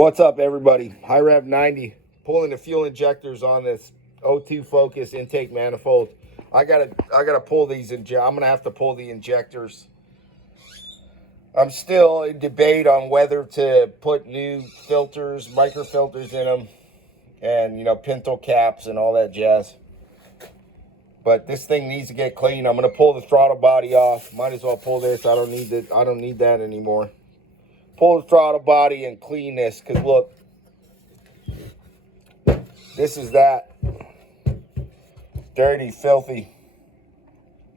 What's up, everybody? High Rev 90, pulling the fuel injectors on this O2 Focus intake manifold. I gotta pull these. I'm gonna have to pull the injectors. I'm still in debate on whether to put new filters, micro filters in them, and pintle caps and all that jazz. But this thing needs to get clean. I'm gonna pull the throttle body off. Might as well pull this. I don't need it. I don't need that anymore. Pull the throttle body and clean this, because look, this is that. Dirty, filthy,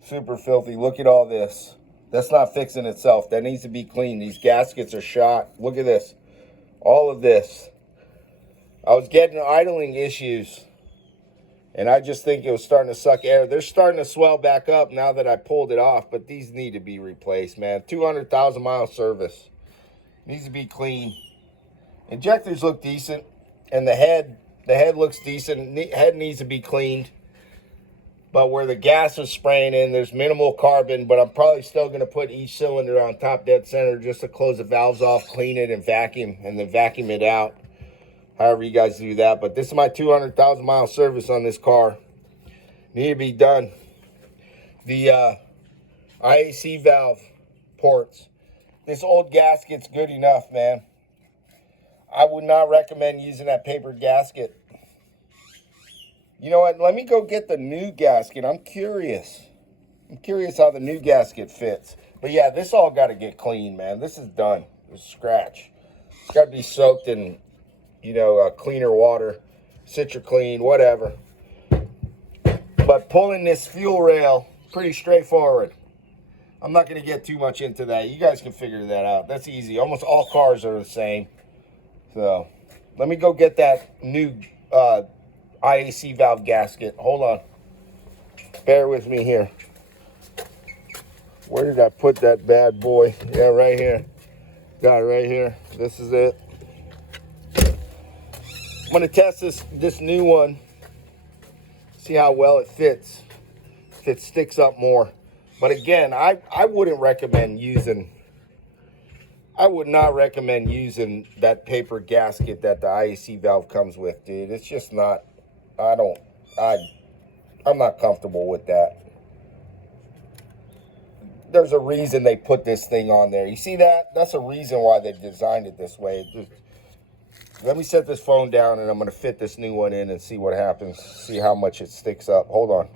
super filthy. Look at all this. That's not fixing itself. That needs to be cleaned. These gaskets are shot. Look at this. All of this. I was getting idling issues, and I just think it was starting to suck air. They're starting to swell back up now that I pulled it off, but these need to be replaced, man. 200,000 mile service. Needs to be clean. Injectors look decent, and the head looks decent. Head needs to be cleaned. But where the gas is spraying in, there's minimal carbon, but I'm probably still going to put each cylinder on top dead center just to close the valves off, clean it, and then vacuum it out. However you guys do that. But this is my 200,000 mile service on this car. Need to be done. The IAC valve ports. This old gasket's good enough, man. I would not recommend using that paper gasket. You know what? Let me go get the new gasket. I'm curious. I'm curious how the new gasket fits. But yeah, this all got to get clean, man. This is done. It's scratch. It's got to be soaked in, cleaner water, CitraClean, whatever. But pulling this fuel rail, pretty straightforward. I'm not going to get too much into that. You guys can figure that out. That's easy. Almost all cars are the same. So, let me go get that new IAC valve gasket. Hold on. Bear with me here. Where did I put that bad boy? Yeah, right here. Got it right here. This is it. I'm going to test this new one. See how well it fits. If it sticks up more. But again, I wouldn't recommend using, I would not recommend using that paper gasket that the IAC valve comes with, dude. It's just not, I'm not comfortable with that. There's a reason they put this thing on there. You see that? That's a reason why they designed it this way. Let me set this phone down, and I'm going to fit this new one in and see what happens. See how much it sticks up. Hold on.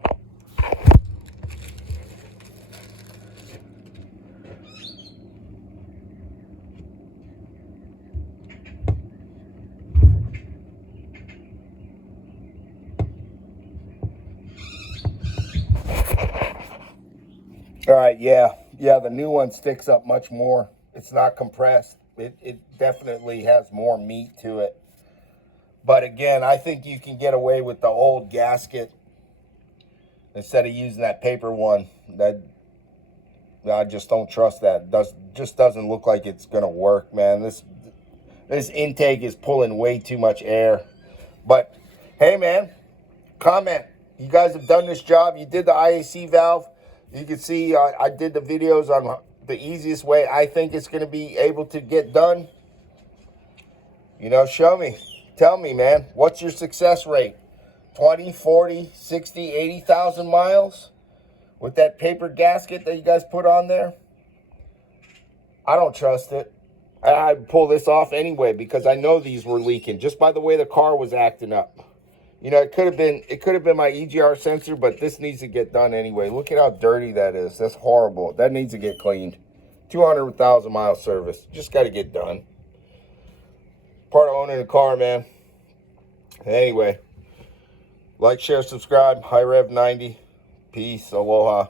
All right, yeah, the new one sticks up much more. It's not compressed. It definitely has more meat to it. But again, I think you can get away with the old gasket instead of using that paper one. I just don't trust that. Just doesn't look like it's gonna work, man. This intake is pulling way too much air. But hey, man, comment. You guys have done this job. You did the IAC valve. You can see I did the videos on the easiest way I think it's going to be able to get done. Show me. Tell me, man. What's your success rate? 20, 40, 60, 80,000 miles? With that paper gasket that you guys put on there? I don't trust it. I'd pull this off anyway because I know these were leaking just by the way the car was acting up. It could have been my EGR sensor, but this needs to get done anyway. Look at how dirty that is. That's horrible. That needs to get cleaned. 200,000 mile service. Just got to get done. Part of owning a car, man. Anyway, like, share, subscribe. High Rev 90. Peace. Aloha.